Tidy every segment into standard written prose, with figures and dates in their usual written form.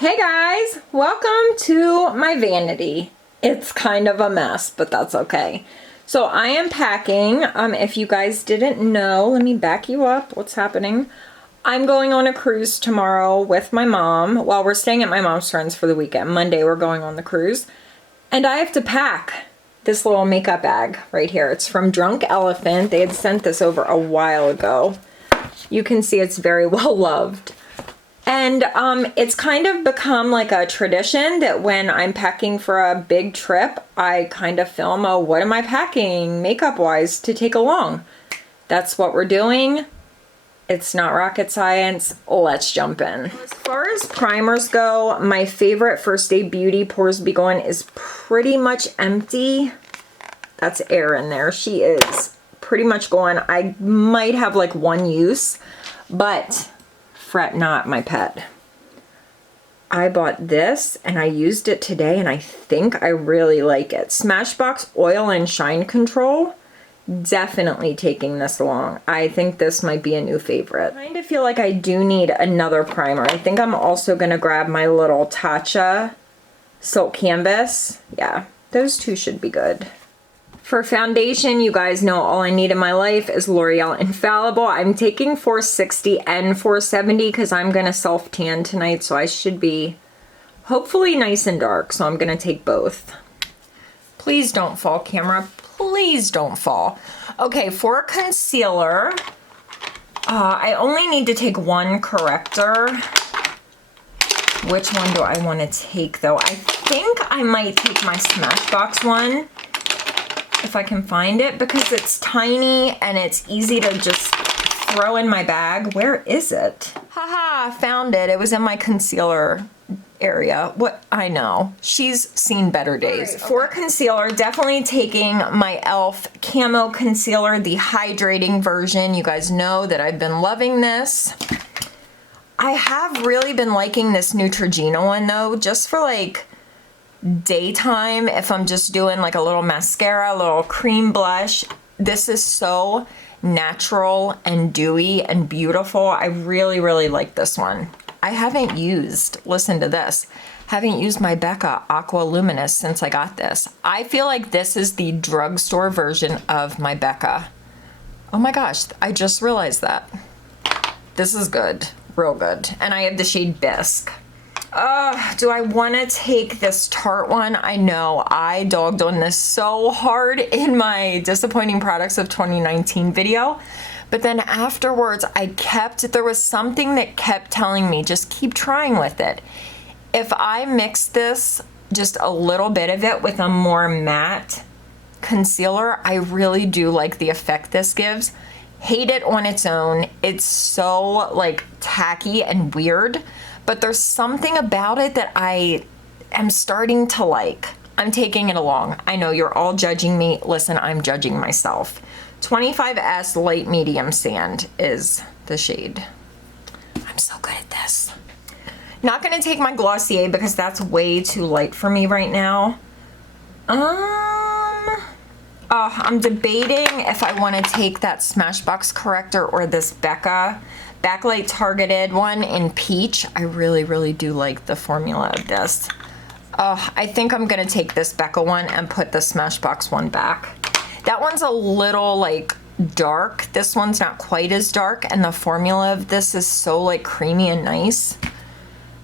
Hey guys, welcome to my vanity. It's kind of a mess, but that's okay. So I am packing. If you guys didn't know, let me back you up. What's happening? I'm going on a cruise tomorrow with my mom. Well, we're staying at my mom's friend's for the weekend. Monday we're going on the cruise. And I have to pack this little makeup bag right here. It's from Drunk Elephant. They had sent this over a while ago. You can see it's very well loved. And it's kind of become like a tradition that when I'm packing for a big trip, I kind of film a what am I packing makeup wise to take along. That's what we're doing. It's not rocket science. Let's jump in. As far as primers go, my favorite First Aid Beauty Pores Be Gone is pretty much empty. That's air in there. She is pretty much gone. I might have like one use, but fret not, my pet. I bought this and I used it today and I think I really like it. Smashbox Oil and Shine Control. Definitely taking this along. I think this might be a new favorite. I kind of feel like I do need another primer. I think I'm also going to grab my little Tatcha Silk Canvas. Yeah, those two should be good. For foundation, you guys know all I need in my life is L'Oreal Infallible. I'm taking 460 and 470 because I'm going to self-tan tonight, so I should be hopefully nice and dark, so I'm going to take both. Please don't fall, camera. Please don't fall. Okay, for concealer, I only need to take one corrector. Which one do I want to take, though? I think I might take my Smashbox one, if I can find it, because it's tiny and it's easy to just throw in my bag. Where is it? Haha, found it. It was in my concealer area. What? I know. She's seen better days. Right, for concealer, definitely taking my e.l.f. Camo Concealer, the hydrating version. You guys know that I've been loving this. I have really been liking this Neutrogena one though, just for like daytime, if I'm just doing like a little mascara, a little cream blush. This is so natural and dewy and beautiful. I really, really like this one. I haven't used, listen to this, haven't used my Becca Aqua Luminous since I got this. I feel like this is the drugstore version of my Becca. Oh my gosh, I just realized that. This is good, real good. And I have the shade Bisque. Do I want to take this Tarte one? I know I dogged on this so hard in my disappointing products of 2019 video, but then afterwards there was something that kept telling me just keep trying with it. If I mix this, just a little bit of it with a more matte concealer, I really do like the effect this gives. Hate it on its own. It's so like tacky and weird. But there's something about it that I am starting to like. I'm taking it along. I know you're all judging me. Listen, I'm judging myself. 25S Light Medium Sand is the shade. I'm so good at this. Not gonna take my Glossier because that's way too light for me right now. I'm debating if I want to take that Smashbox corrector or this Becca Backlight Targeted one in Peach. I really, really do like the formula of this. I think I'm gonna take this Becca one and put the Smashbox one back. That one's a little like dark. This one's not quite as dark, and the formula of this is so like creamy and nice.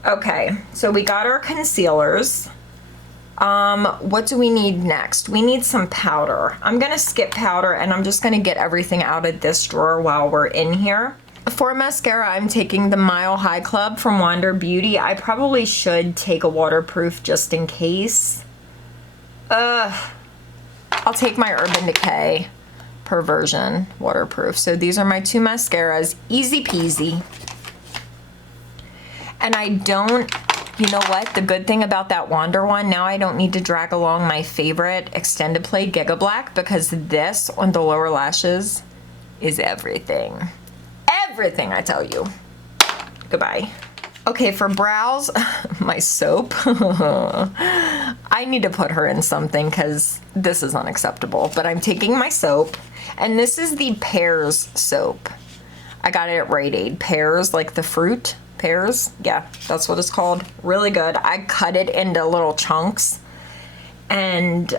Okay, so we got our concealers. What do we need next? We need some powder. I'm gonna skip powder and I'm just gonna get everything out of this drawer while we're in here. For mascara, I'm taking the Mile High Club from Wander Beauty. I probably should take a waterproof just in case. I'll take my Urban Decay Perversion waterproof. So these are my two mascaras, easy peasy. And I don't, you know what? The good thing about that Wander one, now I don't need to drag along my favorite extended play Giga Black, because this on the lower lashes is everything. Everything, I tell you. Goodbye. Okay, for brows, my soap. I need to put her in something because this is unacceptable. But I'm taking my soap, and this is the Pears soap. I got it at Rite Aid. Pears, like the fruit. hairs. Yeah, that's what it's called. Really good. I cut it into little chunks and,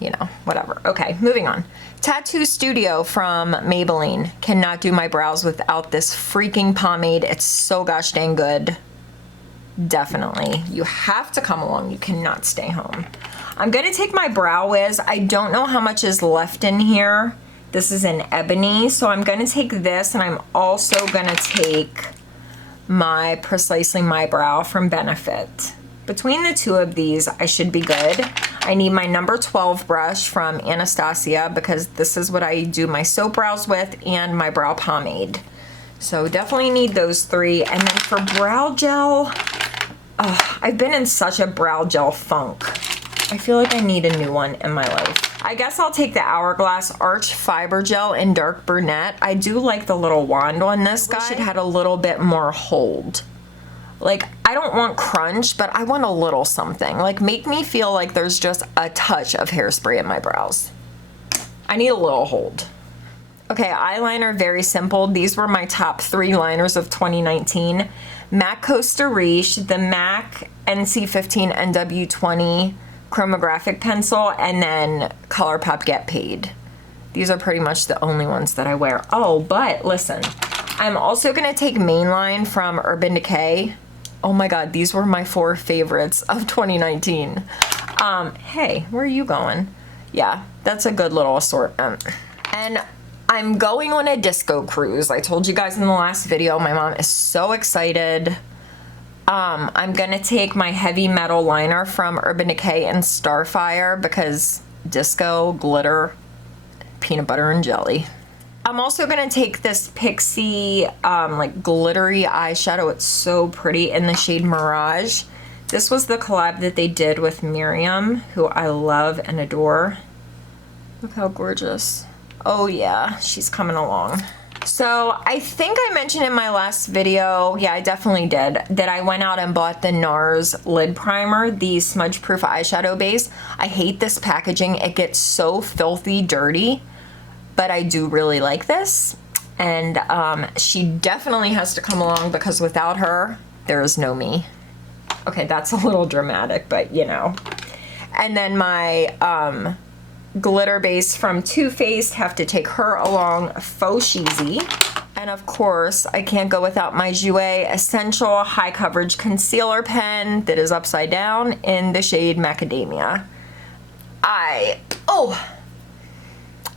you know, whatever. Okay, moving on. Tattoo Studio from Maybelline. Cannot do my brows without this freaking pomade. It's so gosh dang good. Definitely. You have to come along. You cannot stay home. I'm going to take my Brow Wiz. I don't know how much is left in here. This is in ebony, so I'm going to take this, and I'm also going to take my Precisely My Brow from Benefit. Between the two of these, I should be good. I need my number 12 brush from Anastasia because this is what I do my soap brows with and my brow pomade. So definitely need those three. And then for brow gel, I've been in such a brow gel funk. I feel like I need a new one in my life. I guess I'll take the Hourglass Arch Fiber Gel in Dark Brunette. I do like the little wand on this guy. It had a little bit more hold. Like, I don't want crunch, but I want a little something. Like, make me feel like there's just a touch of hairspray in my brows. I need a little hold. Okay, eyeliner, very simple. These were my top 3 liners of 2019. MAC Costa Riche, the MAC NC15 NW20 chromographic pencil, and then ColourPop Get Paid. These are pretty much the only ones that I wear. Oh, but listen, I'm also gonna take Mainline from Urban Decay. Oh my God, these were my 4 favorites of 2019. Hey, where are you going? Yeah, that's a good little assortment. And I'm going on a disco cruise. I told you guys in the last video, my mom is so excited. I'm gonna take my Heavy Metal liner from Urban Decay and Starfire because disco, glitter, peanut butter and jelly. I'm also gonna take this Pixie like glittery eyeshadow. It's so pretty in the shade Mirage. This was the collab that they did with Miriam, who I love and adore. Look how gorgeous. Oh yeah, she's coming along. So I think I mentioned in my last video, yeah, I definitely did, that I went out and bought the NARS lid primer, the smudge proof eyeshadow base. I hate this packaging. It gets so filthy dirty, but I do really like this. And she definitely has to come along because without her, there is no me. Okay, that's a little dramatic, but you know. And then my glitter base from Too Faced, have to take her along, Faux Cheesy. And of course, I can't go without my JOUER Essential High Coverage Concealer Pen that is upside down in the shade Macadamia. I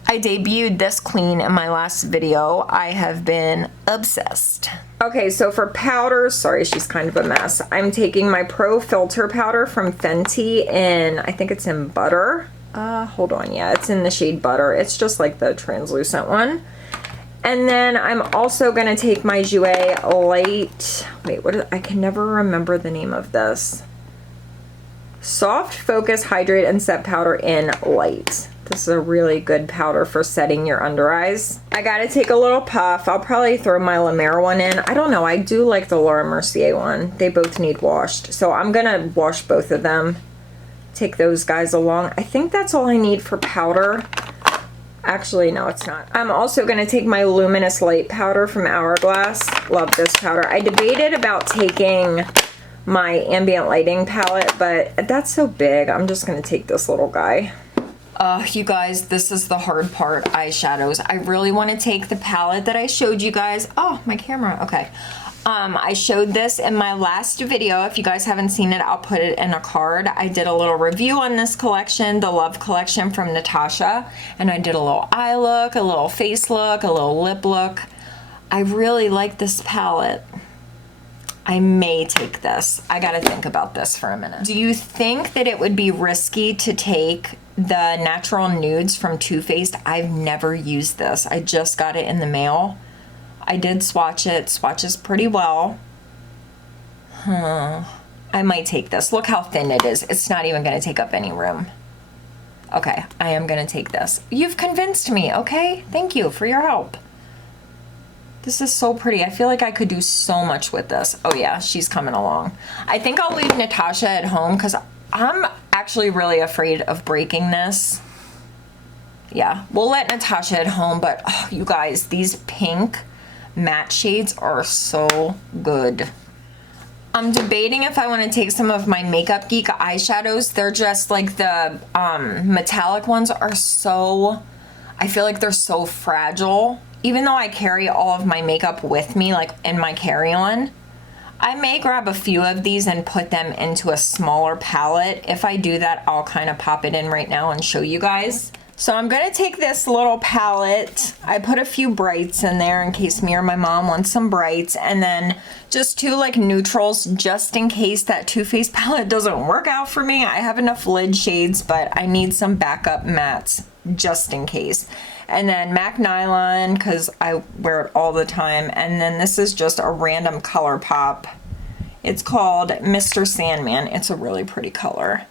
debuted this queen in my last video. I have been obsessed. Okay, so for powders, sorry, she's kind of a mess. I'm taking my Pro Filter powder from Fenty in, I think it's in Butter. Hold on, yeah, it's in the shade Butter. It's just like the translucent one. And then I'm also gonna take my JOUER Light, wait, what is, I can never remember the name of this. Soft Focus Hydrate and Set Powder in Light. This is a really good powder for setting your under eyes. I gotta take a little puff. I'll probably throw my La Mer one in. I don't know, I do like the Laura Mercier one. They both need washed. So I'm gonna wash both of them. Take those guys along. I think that's all I need for powder. Actually, no, it's not. I'm also gonna take my Luminous Light powder from Hourglass. Love this powder. I debated about taking my ambient lighting palette, but that's so big. I'm just gonna take this little guy. You guys, this is the hard part, eyeshadows. I really wanna take the palette that I showed you guys. Oh, my camera, okay. I showed this in my last video. If you guys haven't seen it, I'll put it in a card. I did a little review on this collection, the Love collection from Natasha, and I did a little eye look, a little face look, a little lip look. I really like this palette. I may take this. I gotta think about this for a minute. Do you think that it would be risky to take the Natural Nudes from Too Faced? I've never used this. I just got it in the mail. I did swatch it. Swatches pretty well. I might take this. Look how thin it is. It's not even gonna take up any room. Okay, I am gonna take this. You've convinced me, okay? Thank you for your help. This is so pretty. I feel like I could do so much with this. Oh yeah, she's coming along. I think I'll leave Natasha at home because I'm actually really afraid of breaking this. Yeah, we'll let Natasha at home, but oh, you guys, these pink matte shades are so good. I'm debating if I want to take some of my Makeup Geek eyeshadows. They're just like the metallic ones are so, I feel like they're so fragile. Even though I carry all of my makeup with me, like in my carry-on, I may grab a few of these and put them into a smaller palette. If I do that, I'll kind of pop it in right now and show you guys. So I'm gonna take this little palette. I put a few brights in there in case me or my mom wants some brights, and then just 2 like neutrals just in case that Too Faced palette doesn't work out for me. I have enough lid shades, but I need some backup mattes just in case. And then MAC Nylon, because I wear it all the time. And then this is just a random color pop. It's called Mr. Sandman. It's a really pretty color.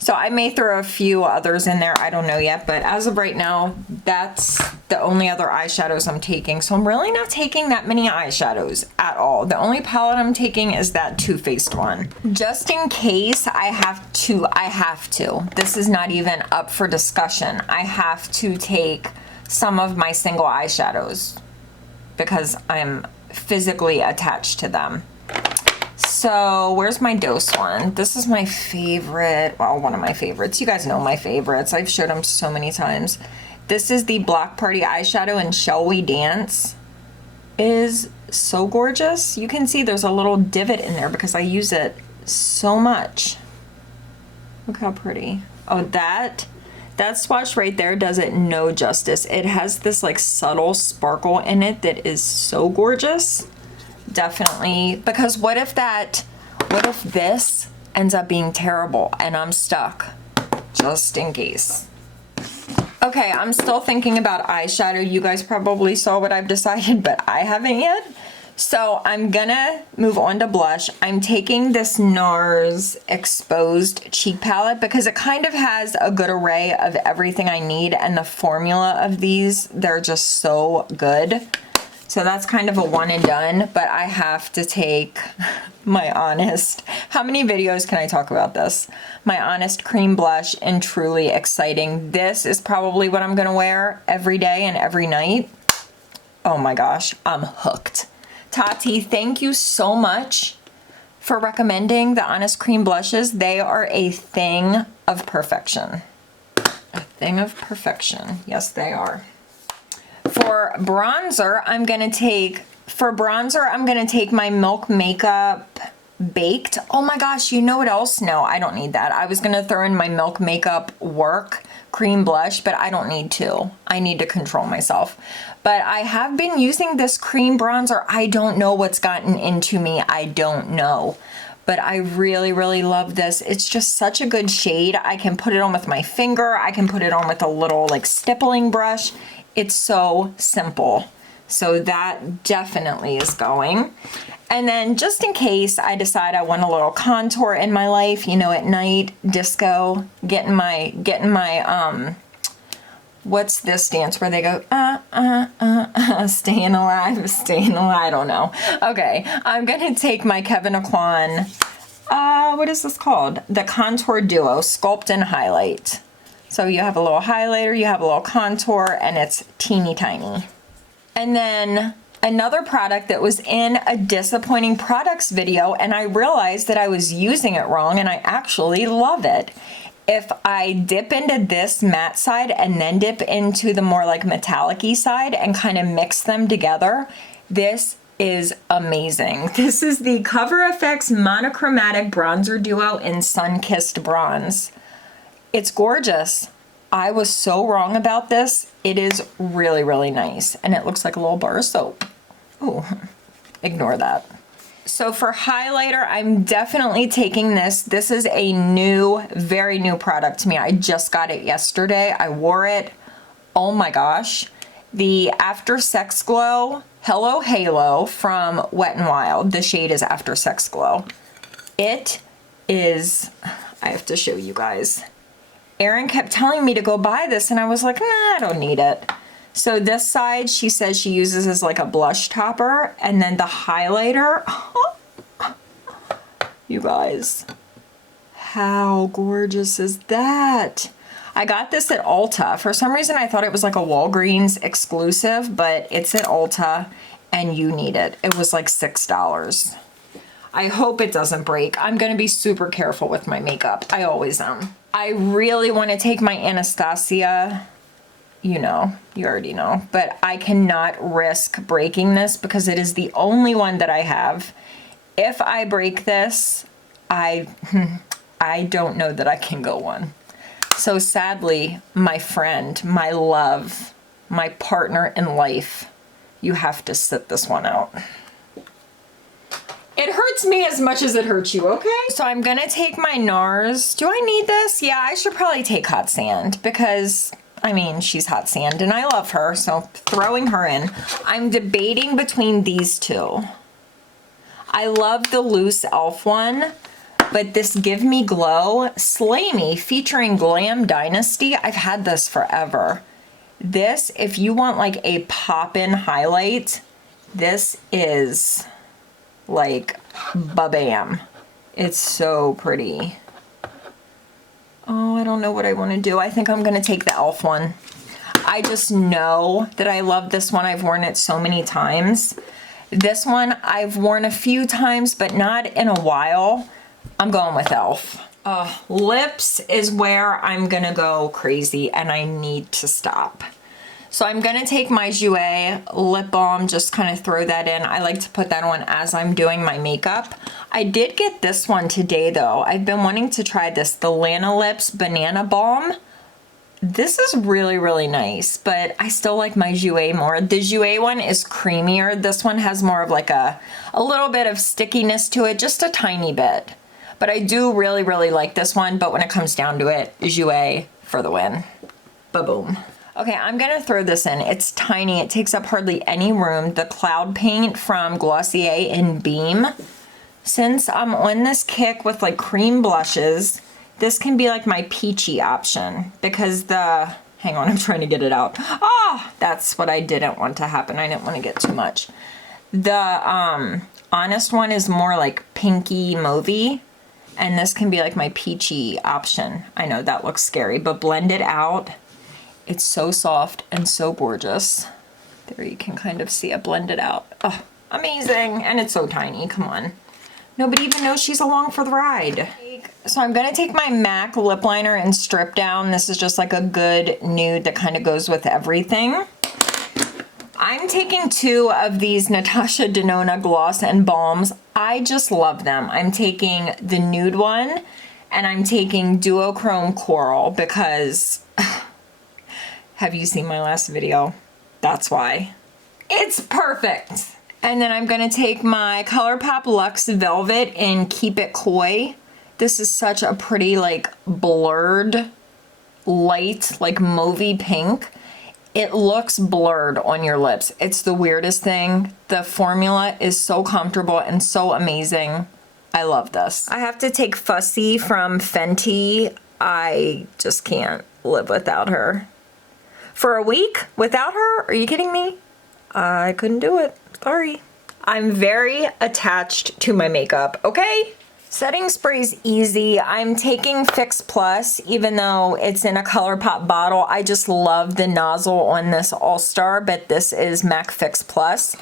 So I may throw a few others in there, I don't know yet, but as of right now, that's the only other eyeshadows I'm taking. So I'm really not taking that many eyeshadows at all. The only palette I'm taking is that Too Faced one. Just in case I have to. This is not even up for discussion. I have to take some of my single eyeshadows because I'm physically attached to them. So where's my dose one? This is my favorite, well, one of my favorites. You guys know my favorites. I've showed them so many times. This is the Block Party eyeshadow in Shall We Dance. It is so gorgeous. You can see there's a little divot in there because I use it so much. Look how pretty. Oh, that swatch right there does it no justice. It has this like subtle sparkle in it that is so gorgeous. Definitely, because what if this ends up being terrible and I'm stuck, just in case. Okay, I'm still thinking about eyeshadow. You guys probably saw what I've decided, but I haven't yet. So I'm gonna move on to blush. I'm taking this NARS Exposed Cheek Palette because it kind of has a good array of everything I need, and the formula of these, they're just so good. So that's kind of a one and done, but I have to take my Honest. How many videos can I talk about this? My Honest Cream Blush in Truly Exciting. This is probably what I'm gonna wear every day and every night. Oh my gosh, I'm hooked. Tati, thank you so much for recommending the Honest Cream Blushes. They are a thing of perfection. A thing of perfection. Yes, they are. For bronzer, I'm gonna take my Milk Makeup Baked. Oh my gosh, you know what else? No, I don't need that. I was gonna throw in my Milk Makeup Work Cream Blush, but I don't need to. I need to control myself. But I have been using this cream bronzer. I don't know what's gotten into me. I don't know. But I really, really love this. It's just such a good shade. I can put it on with my finger. I can put it on with a little like stippling brush. It's so simple. So that definitely is going. And then just in case I decide I want a little contour in my life, you know, at night, disco, getting my what's this dance where they go, staying alive, I don't know. Okay, I'm gonna take my Kevyn Aucoin, what is this called? The Contour Duo Sculpt and Highlight. So you have a little highlighter, you have a little contour, and it's teeny tiny. And then another product that was in a disappointing products video, and I realized that I was using it wrong, and I actually love it. If I dip into this matte side and then dip into the more like metallic-y side and kind of mix them together, this is amazing. This is the Cover FX Monochromatic Bronzer Duo in Sun-Kissed Bronze. It's gorgeous. I was so wrong about this. It is really, really nice. And it looks like a little bar of soap. Ooh, ignore that. So for highlighter, I'm definitely taking this. This is a new, very new product to me. I just got it yesterday. I wore it. Oh my gosh. The After Sex Glow Hello Halo from Wet n Wild. The shade is After Sex Glow. It is, I have to show you guys. Erin kept telling me to go buy this and I was like, nah, I don't need it. So this side she says she uses as like a blush topper, and then the highlighter, you guys, how gorgeous is that? I got this at Ulta. For some reason I thought it was like a Walgreens exclusive, but it's at Ulta. and you need it. It was like $6. I hope it doesn't break. I'm gonna be super careful with my makeup. I always am. I really wanna take my Anastasia, you know, you already know, but I cannot risk breaking this because it is the only one that I have. If I break this, I don't know that I can go on. So sadly, my friend, my love, my partner in life, you have to sit this one out. It hurts me as much as it hurts you, okay? So I'm gonna take my NARS. Do I need this? Yeah, I should probably take Hot Sand because, I mean, she's Hot Sand and I love her, so throwing her in. I'm debating between these two. I love the loose e.l.f. one, but this Give Me Glow Slay Me featuring Glam Dynasty. I've had this forever. This, if you want like a pop-in highlight, this is like ba-bam. It's so pretty. Oh, I don't know what I want to do. I think I'm gonna take the e.l.f. one. I just know that I love this one. I've worn it so many times. This one I've worn a few times, but not in a while. I'm going with e.l.f. Lips is where I'm gonna go crazy and I need to stop. So I'm gonna take my JOUER lip balm, just kind of throw that in. I like to put that on as I'm doing my makeup. I did get this one today though. I've been wanting to try this, the Lana Lips Banana Balm. This is really, really nice, but I still like my JOUER more. The JOUER one is creamier. This one has more of like a little bit of stickiness to it, just a tiny bit. But I do really, really like this one, but when it comes down to it, JOUER for the win. Ba-boom. Okay, I'm gonna throw this in. It's tiny, it takes up hardly any room. The Cloud Paint from Glossier in Beam. Since I'm on this kick with like cream blushes, this can be like my peachy option because the, hang on, I'm trying to get it out. Oh, that's what I didn't want to happen. I didn't want to get too much. The Honest one is more like pinky mauvey, and this can be like my peachy option. I know that looks scary, but blend it out. It's so soft and so gorgeous. There you can kind of see it blended out. Oh, amazing. And it's so tiny, come on. Nobody even knows she's along for the ride. So I'm gonna take my MAC lip liner and strip down. This is just like a good nude that kind of goes with everything. I'm taking two of these Natasha Denona Gloss and Balms. I just love them. I'm taking the nude one and I'm taking Duochrome Coral because have you seen my last video? That's why. It's perfect. And then I'm gonna take my ColourPop Luxe Velvet in Keep It Coy. This is such a pretty like blurred, light, like mauvey pink. It looks blurred on your lips. It's the weirdest thing. The formula is so comfortable and so amazing. I love this. I have to take Fussy from Fenty. I just can't live without her. For a week without her? Are you kidding me? I couldn't do it. Sorry. I'm very attached to my makeup, okay? Setting spray's easy. I'm taking Fix Plus, even though it's in a ColourPop bottle. I just love the nozzle on this All-Star, but this is MAC Fix Plus.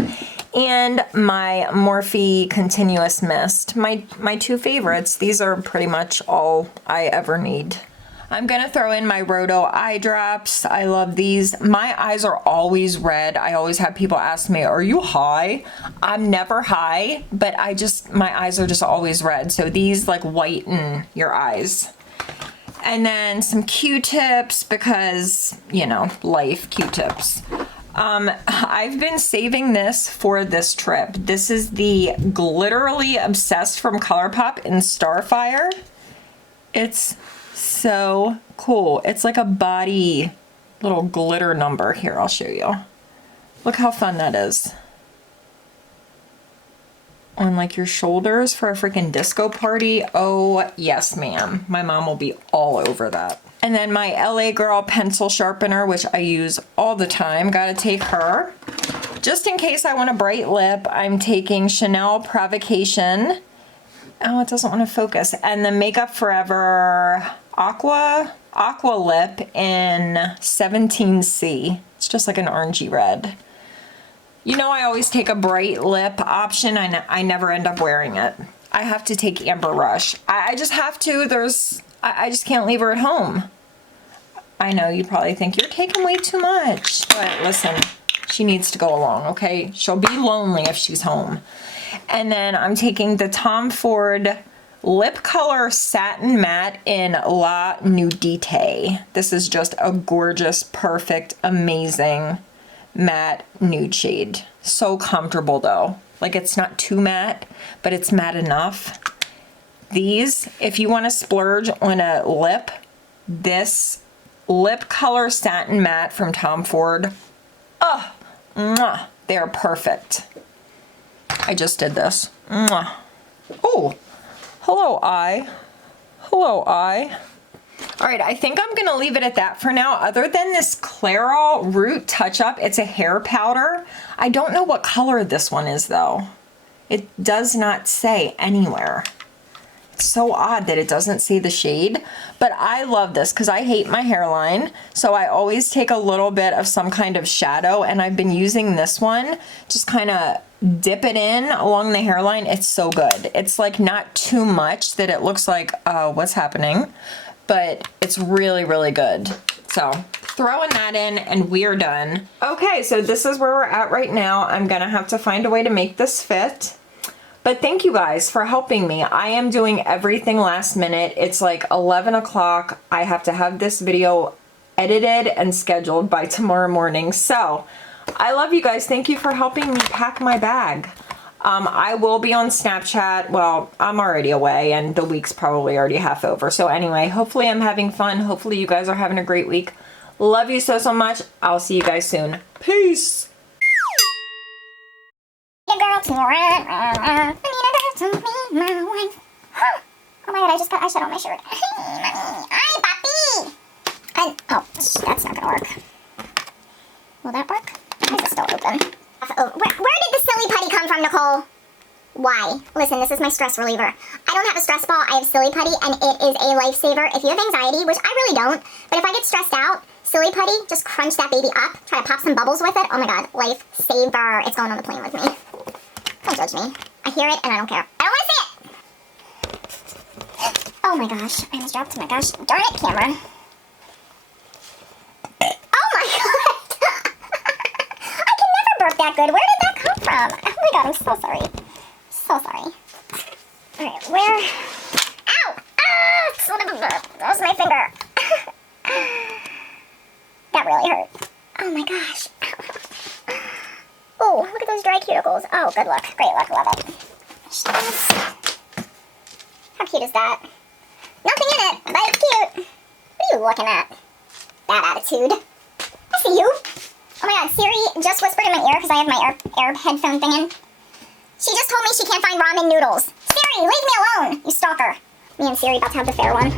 And my Morphe Continuous Mist. My two favorites. These are pretty much all I ever need. I'm gonna throw in my Roto eye drops. I love these. My eyes are always red. I always have people ask me, are you high? I'm never high, but my eyes are just always red. So these like whiten your eyes. And then some Q-tips because, you know, life, Q-tips. I've been saving this for this trip. This is the Glitterly Obsessed from ColourPop in Starfire. It's so cool. It's like a body little glitter number. Here, I'll show you. Look how fun that is. On like your shoulders for a freaking disco party. Oh, yes, ma'am. My mom will be all over that. And then my LA Girl pencil sharpener, which I use all the time. Gotta take her. Just in case I want a bright lip, I'm taking Chanel Provocation. Oh, it doesn't want to focus. And the Makeup Forever Aqua Lip in 17C. It's just like an orangey red. You know I always take a bright lip option. I never end up wearing it. I have to take Amber Rush. I just have to. I just can't leave her at home. I know you probably think you're taking way too much. But listen, she needs to go along, okay? She'll be lonely if she's home. And then I'm taking the Tom Ford Lip Color Satin Matte in La Nudité. This is just a gorgeous, perfect, amazing matte nude shade. So comfortable though. Like it's not too matte, but it's matte enough. These, if you want to splurge on a lip, this Lip Color Satin Matte from Tom Ford, oh, mwah, they're perfect. I just did this. Mwah. Oh, hello, eye. Hello, eye. All right, I think I'm gonna leave it at that for now. Other than this Clairol Root Touch Up, it's a hair powder. I don't know what color this one is though. It does not say anywhere. It's so odd that it doesn't say the shade, but I love this because I hate my hairline. So I always take a little bit of some kind of shadow, and I've been using this one, just kind of dip it in along the hairline. It's so good. It's like not too much that it looks like, what's happening? But it's really, really good. So throwing that in and we're done. Okay, so this is where we're at right now. I'm gonna have to find a way to make this fit. But thank you guys for helping me. I am doing everything last minute. It's like 11 o'clock. I have to have this video edited and scheduled by tomorrow morning. So I love you guys. Thank you for helping me pack my bag. I will be on Snapchat. Well, I'm already away and the week's probably already half over. So anyway, hopefully I'm having fun. Hopefully you guys are having a great week. Love you so, so much. I'll see you guys soon. Peace. A girl to run. I need a girl to be my wife. Huh. Oh my god, I just got eyeshadow on my shirt. Hi, Papi. And, oh, that's not gonna work. Will that work? Why is it still open? Oh, where did the silly putty come from, Nicole? Why? Listen, this is my stress reliever. I don't have a stress ball, I have silly putty, and it is a lifesaver. If you have anxiety, which I really don't, but if I get stressed out, silly putty, just crunch that baby up, try to pop some bubbles with it. Oh my god, lifesaver. It's going on the plane with me. Don't judge me. I hear it and I don't care. I don't want to see it! Oh my gosh, I almost dropped. Oh my gosh. Darn it, camera. Oh my god! I can never burp that good. Where did that come from? Oh my god, I'm so sorry. So sorry. Alright, where? Ow! Ah! That was my finger. That really hurt. Oh my gosh. Oh, look at those dry cuticles. Oh, good look. Great look. Love it. How cute is that? Nothing in it, but it's cute. What are you looking at? Bad attitude. I see you. Oh my god, Siri just whispered in my ear because I have my Air headphone thing in. She just told me she can't find ramen noodles. Siri, leave me alone, you stalker. Me and Siri about to have the fair one.